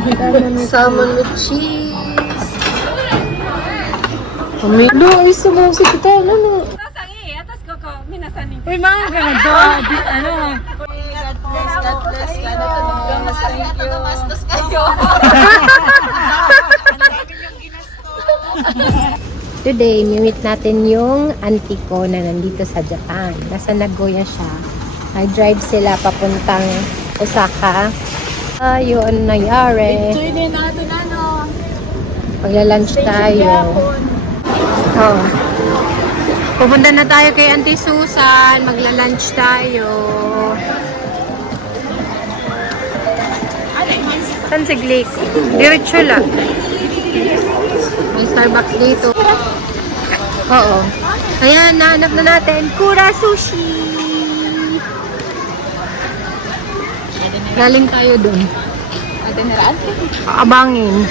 Salmon with cheese. Kami, no, ay sumusi kita, ano, no. Sasangi, atas ko ko, minasan ni. Uy, mga ganda, di, ano, Today, mimit natin yung auntie ko na nandito sa Japan. Nasa Nagoya siya. Nag-drive sila papuntang Osaka. Ah, yun nangyari. Hindi natin ano. Magla-lunch tayo. Oh. Pupunta na tayo kay Auntie Susan. Magla-lunch tayo. San si Glick? Diretso lang. May Starbucks dito. Oo. Ayan, nahanap na natin. Kura Sushi! Galing tayo dun. Ate na ate. Abangin.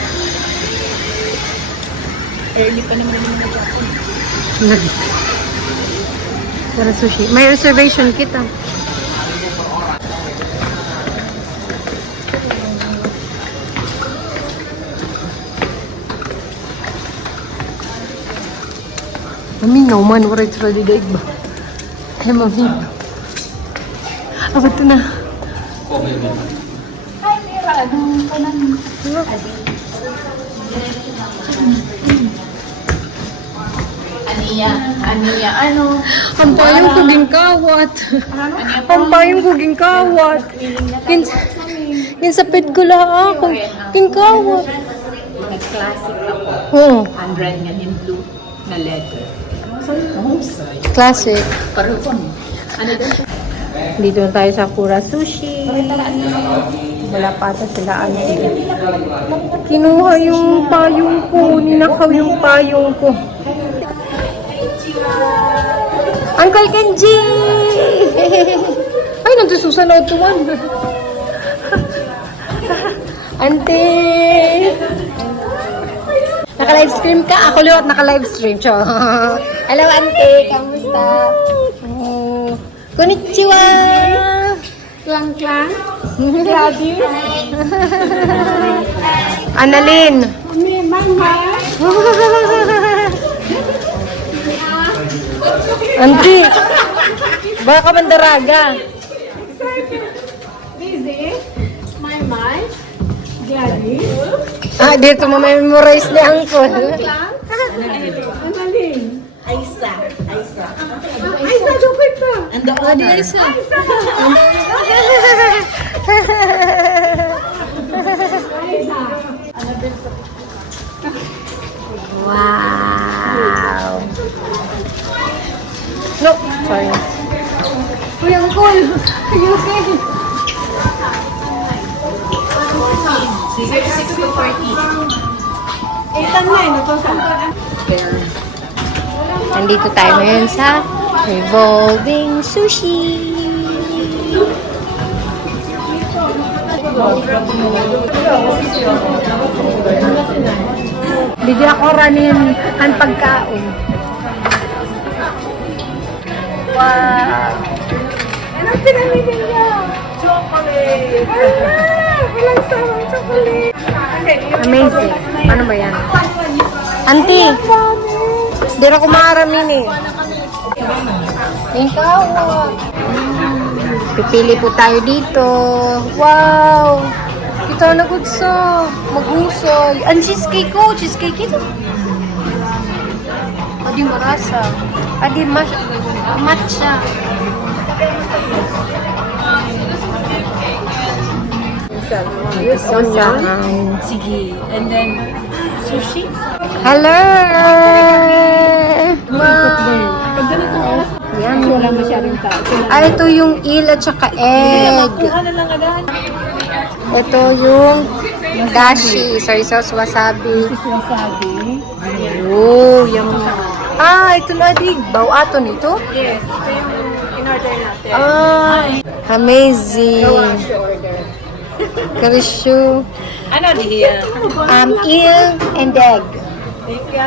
Early pa naman naman na Kura Sushi. May reservation kita. Mami, no man, wala ito na digaig ba? Ay, mami. Abot na. Aniya, aniya, ano? Ang payong kuging kawat. Ang payong kuging kawat. Kin kinsapit ko lang ako. King kawat. Nag-classic ako. Oh, 100 nga yung blue na letter. classic. Parupon. Ano daw siya? Dito na tayo sa Kura Sushi. Wala pa ata sila auntie. Kinuha yung payong ko. Ninakaw yung payong ko. Uncle Kenji! Ay, nandun Susan na tuwan. Ante! Naka-live stream ka? Ako liwat naka-live stream. Cho. Hello, ante. Kamusta? Konnichiwa! Klang klang. Grabe. Annalyn. May mama. Auntie. Baka ka mandaraga. Busy. My mind. Gladys. Ah, dito mo memorize ni Uncle. Klang. Analing. Aisa. Aisa. Aisa, dukot ka. And the. Aisa. wow. No, sorry. Uy, Uncle. Are you okay? Sige, 6 to 40. Nandito tayo ngayon sa Revolving Sushi. Bigyan ko ranin ang pagkaon. Wow! Anong pinamili niya? Chocolate. Wala! Walang sawang chocolate. Amazing. Ano ba yan? Auntie! Di na kumaramin eh. Ikaw. Pipili po tayo dito. Wow! Kita na good sa maghusoy. Ang cheesecake ko. Cheesecake ito. Adi marasa. Adi mas matcha. Onion. Sige. And then, sushi? Hello! Ganito Yan. wala masyadong tao. Ah, ito yung eel at saka egg. Ito yung dashi, soy sauce, wasabi. Wasabi. Oh, yum. Ah, ito na di. Bawato nito? Yes, ito yung in-order natin. Ah, amazing. Karishu. Ano diya? Um, eel and egg. Sa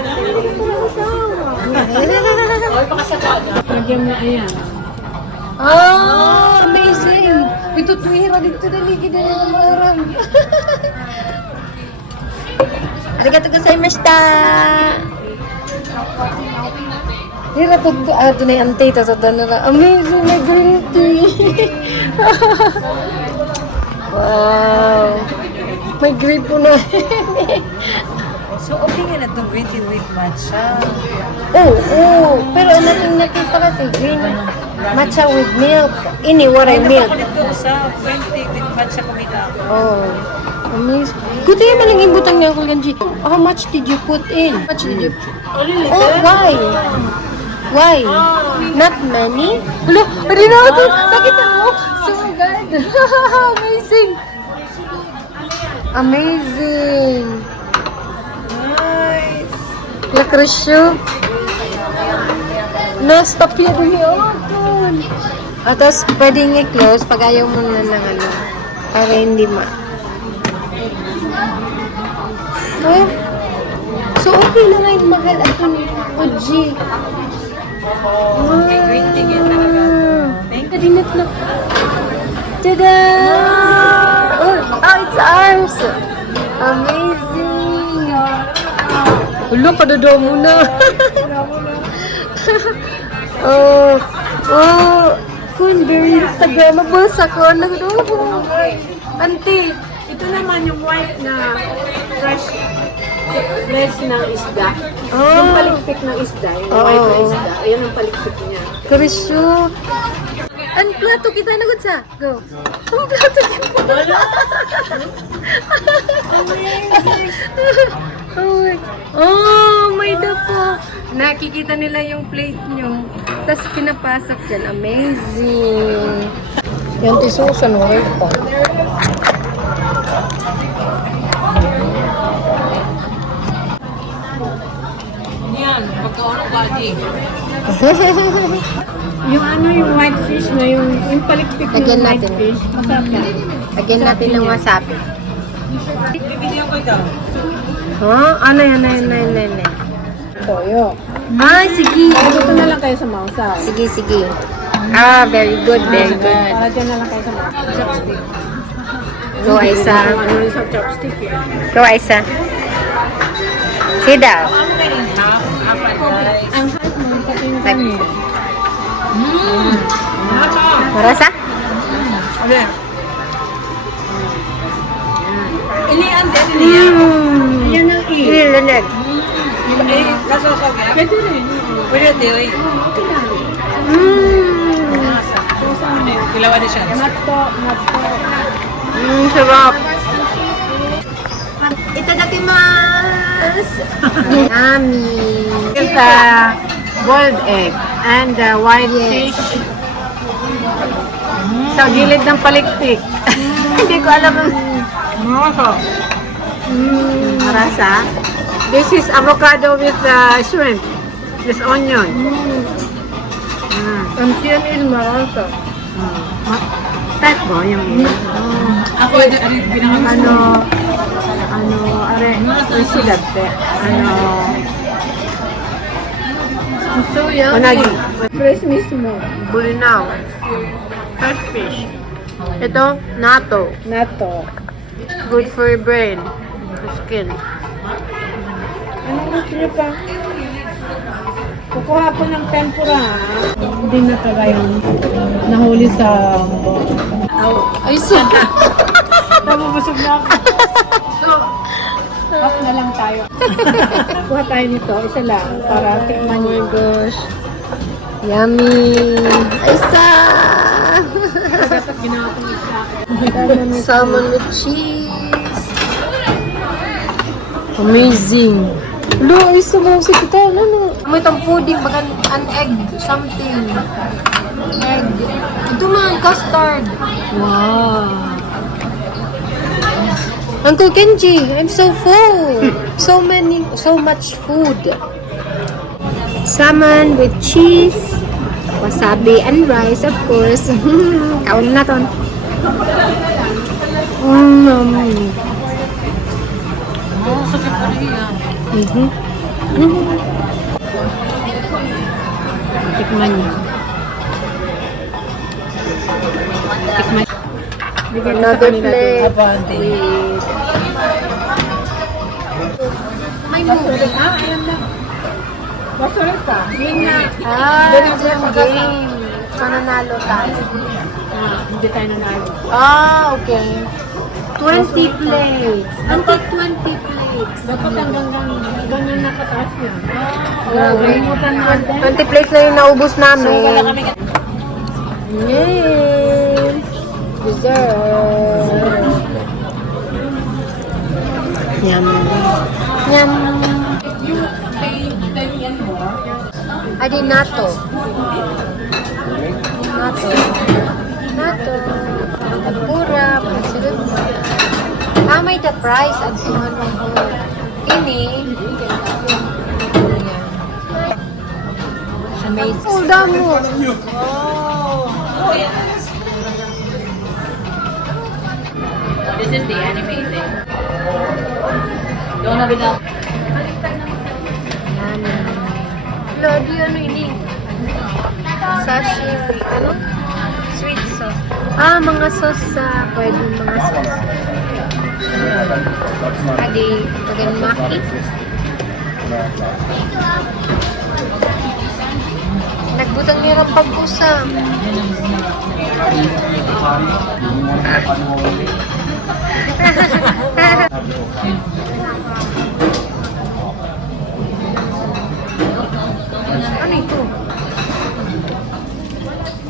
kanya. Lagyan mo ayan. Ah, amazing. Ito tuwira dito na ligid na ng marang. Arigato gozaimashita! Hira to, ah, ito na yung ante, ito na na, amazing, may green tea! wow! May grape po na. So, okay nga na itong green with matcha. oh, oh, pero nating natin pa kasi green matcha with milk. Ini, waray Ay, milk. ako nito sa green tea with matcha kumita. Oh, amazing. Good day, malang imbutang niya ako ganji. How much did you put in? How much did you Oh, really? Oh, why? Why? Not many? Hello, Renato, nakita mo? So good. Amazing. Amazing. Nice. La Crescio. Na-stop yan rin yun. At tapos, pwedeng i-close pag ayaw mo na ng ano. Para hindi ma... Oh. So, okay na nga yung mahal at yung OG. You. Kadinat na. Tada! Oh, oh, it's ours! Amazing! Hulo, padadaw mo na. oh, oh, cool, very Instagrammable sa ko. Nagdaw ko. Auntie, Ito naman yung white na fresh fresh ng isda. Oh. Yung palikpik ng isda, yung Oo. white na isda. Ayan ang palikpik niya. Karisyo. Ang plato kita na sa. Go. Ang plato kita. oh, my- oh, may dapo. Nakikita nila yung plate nyo. Tapos pinapasok dyan. Amazing. Yung tisusan, okay pa. Yan, pagkaunong body. Yung ano, yung white fish na yung, yung palikpik Lagyan ng white natin. fish. Masarap yan. Lagyan natin ng wasabi. Bibigyan ko ito. Huh? Ano yan, ano yan, ano yan, ano yan? Toyo. Ay, sige. Dito na lang kayo sa mausaw. Sige, sige. Ah, very good, very good. Para dyan na lang kayo sa mausaw. Chopstick. Go, Aisa. Ano yung sa chopstick eh. Go, Aisa. Ha? Guys. Ang hot mo, Like- kami. Mmm! Marasa? Ano yan? Ilian din, ilian. Mmm. Yan ang i. Ililanag. Eh, kasosog yan. Pwede rin. Pwede lang. Mmm. Yun? Kilawan na siya. Natto, natto. Mmm, sarap. Itadakimasu. Yummy. It's a boiled egg and uh, white Yes. fish sa gilid ng palikpik. Hindi ko alam Masa. Mmm. Marasa. This is avocado with uh, shrimp. This onion. Mm. Ang tiyan il marasa. Type mo yung Ako, ano, ano, ano ano are ushidate. Ano So yummy. unagi. Fresh mismo. Bulinaw. Fresh fish. Ito, natto. Natto. Good for your brain. Skin. Anong gusto niyo pa? Kukuha po ng tempura. ha? Hindi na talaga yung nahuli sa Ay, so. Nabubusog na ako. So, off na lang tayo. Kuha tayo nito, isa lang, para tikman Oh my niyo. gosh. Yummy. Isa. Salmon with cheese. Amazing. Lo, isa mo si kita. Ano, no? May itong pudding, baga an egg, something. Egg. Ito man, custard. Wow. Uncle Kenji, I'm so full. So many, so much food. Salmon with cheese, wasabi and rice, of course. Kaon na ton. Mm. Oh, yan. Mhm. Tikman niyo. Tikman. Bigyan ko sa kanila Abante. with mo. Ah, ayan lang. Ka. Yun na. Ah, game. So, nanalo tayo. Ah, hindi tayo nanalo. Ah, okay. 20 plates. Ante, 20 plates. Dapat hanggang ganyan, nakataas yan. Grabe. 20 plates na yung naubos namin. Yay! Dessert. Yum. Yum. Adi nato. Nato. Nato. Pura. Pasulod mo. Ah, may the price at tuhan mo ko. Ini. Amazing. Oh, damo. This is the anime thing. Don't have enough. Lodi, ano ini? Sashimi. Ano? Sweet sauce. Ah, mga sauce sa... Pwede mga sauce. Adi, kagan maki. Nagbutang niya ng pagkusa. Ano ito?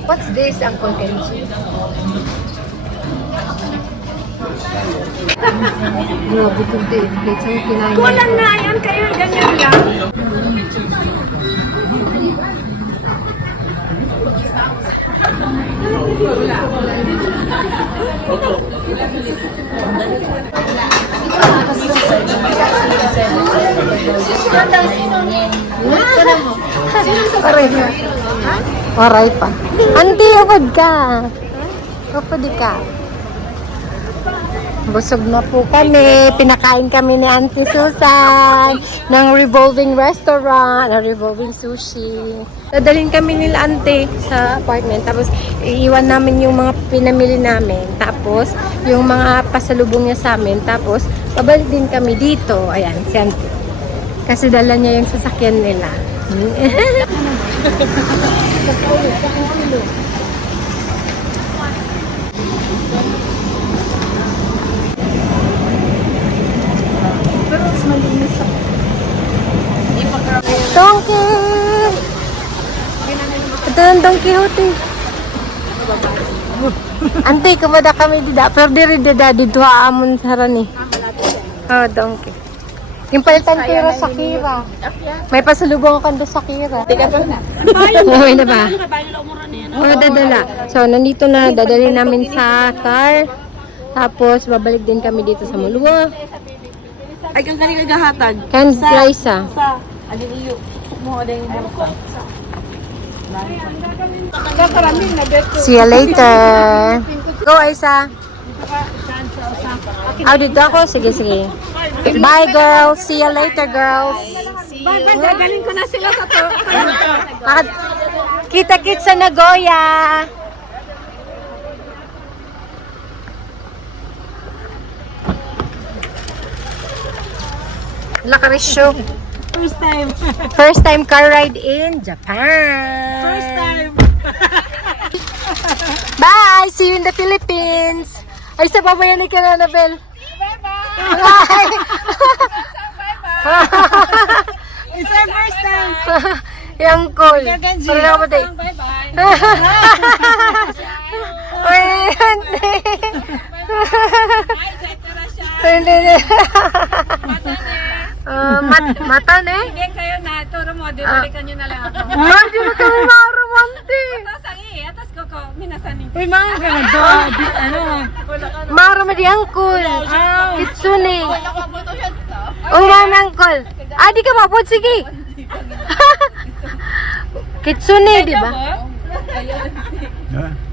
What's this, Uncle Kenji? Grabe itong plates ang kinain. Kulang na yan kayo, ganyan lang. Aray. Aray pa. Andi, upod ka. Upod ka. Busog na po kami. Pinakain kami ni Auntie Susan ng revolving restaurant, ng revolving sushi. Dadalhin kami nila Auntie sa apartment. Tapos, iiwan namin yung mga pinamili namin. Tapos, yung mga pasalubong niya sa amin. Tapos, babalik din kami dito. Ayan, si Auntie. Kasi dala niya yung sasakyan nila. Donkey! Ito yung Don Quixote. Antay, kumada kami dida. Pero diri dida, dito haamon sa rani. Oh, donkey. Yung palitan kira sa Kira. May pasalubong doon sa Kira. Tika pa na. Na ba? Oo, dadala. So, nandito na. Dadali namin sa car. Tapos, babalik din kami dito sa Mulwa. Ay, kang kanina gahatag. Kan Graisa. Sa. Susuk mo See you later. Go, Aisa. Ah, dito ako? Sige, sige. Bye, girls. See you later, girls. Bye, bye, gagaling ko na sila sa to. Kita-kits sa Nagoya. Lakarisyo. First time. First time car ride in Japan. First time. Bye! See you in the Philippines! Ay, sa babayan ka na, Nabel. Bye! It's our first time. Yung cool. Parang ako tayo. Bye-bye. Uy, hindi. Hindi, hindi. Ah, mat mata ne? Hindi kayo na. Turo mo. Di balikan nyo na lang ako. Ay, di mo kami maramante. Atas ang i. Atas ko ko. Minasan ni. Uy, mga ganito. Ano? Marama di angkol. Kitsune. Oh, mama angkol. Ah, di ka mapod. Sige. Kitsune, di ba?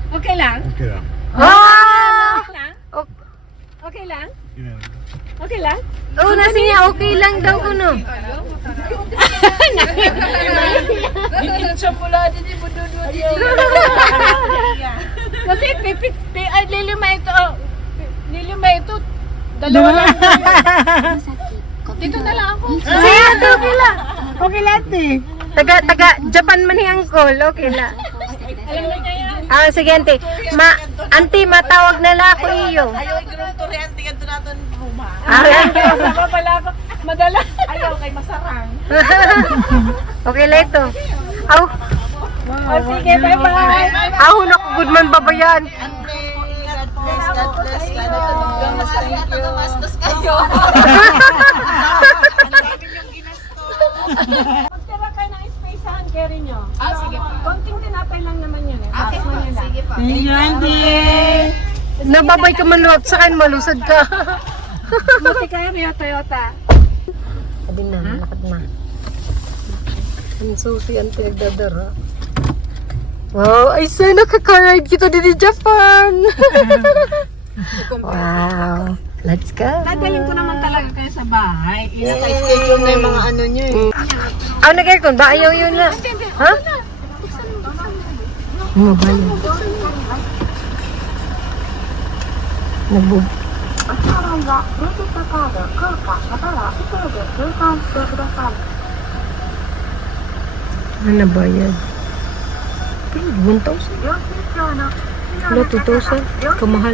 Okay lang? oké dan. Ah! lang? Ok- Okay lang? Okay lang? Oh, nasa niya, okay lang daw ko, no? Kasi pipit, pi, ay, lilima ito. oh. Lilima ito. Dalawa lang. Dito na lang ako. Sige, okay lang. Okay lahat eh. Taga, taga, Japan man yung uncle. Okay lang. Ah, sige, auntie. Ma, auntie, matawag na lang ako iyo. Ayaw, igurong to rumah. Ah, Sama pala ako. Madala. Ayaw, kay masarang. okay lang ito. Aw, Oh, sige, bye-bye. aw, naku, good man babayan. Ante, God bless, God bless. Kaya na ito, mas thank you. Gumastos kayo. Magtira kayo ng spacehan, carry nyo. Ah, sige po. Konting tinapay lang naman yun eh. Okay po, sige po. Nababay ka man luwag sa akin, malusad ka. Buti kayo, Rio Toyota. Sabi na, lakad na. Ang susi ang pinagdadara. Wow, ay sa nakaka-ride kita din sa Japan. wow, let's go. Dadalhin ko naman talaga kayo sa bahay. Ina-schedule na yung mga ano nyo eh. Ah, nag-aircon ba? Ayaw yun na. Ha? Ano ba yun? Nagbub. Ano ba yan? 1,000? Wala, 2,000? Kamahal.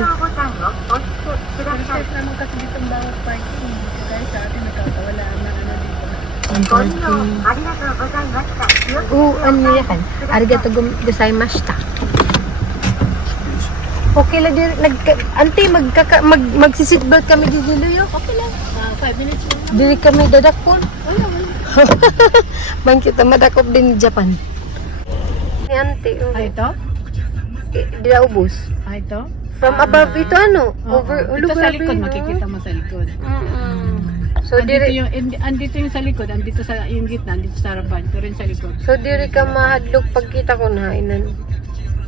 Safe naman kasi dito ang bawat parking. Guys, sa atin nagkakawalaan na ano dito. Ang parking. Oo, ano yan? Arigato gum- gozaimashita. Okay lang din. Nag, ante, magkaka, mag, magsiseatbelt kami di Diluyo. Okay lang. 5 minutes lang. Dili kami dadakpon. Man kita madakop din ni Japan. Ni ante, oh. Ah, ito? Eh, di na ubos. Ah, ito? From above ito ano? Oo. Over, ulo, Ito sa likod, no? makikita mo sa likod. Mm-mm. So, andito diri, yung, andito yung sa likod, andito sa yung gitna, andito sa harapan, ito rin sa likod. so diri ka mahadlok pagkita ko na inan.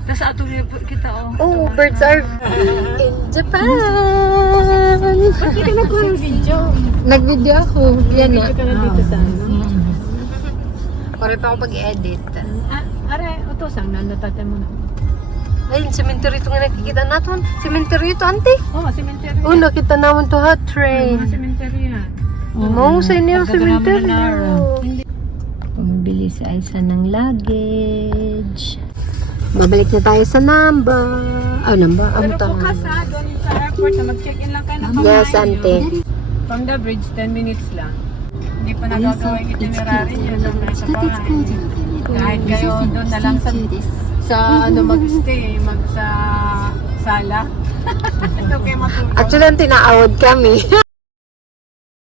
Nasa ato kita, oh. Oh, birds are in Japan. Hindi ka nagkuha yung video. Nag-video ako. Yan na. Video ka na dito sa ano. Pare pa ako pag-edit. Ah, are, utosang, nanotate mo na. Ayun, cemetery ito nga nakikita natin. Cemetery ito, ante. Oo, oh, cemetery. Oh, nakita naman to ha, Mga train. cemetery yan. Mau sa inyo yung cemetery. Hindi. Bumibili si Aisa ng luggage. Babalik na tayo sa number. Ah, number? Ano Pero to? bukas ha, doon sa airport na mag-check-in lang kayo ng Yes, pamahay ante. From the bridge, 10 minutes lang. Hindi pa nagagawa yung itinerary nyo doon kayo sa bahay. Kahit kayo doon na lang sa, sa ano mag-stay, mag sa sala. Doon kayo matulog. Actually, ang tinaawad kami.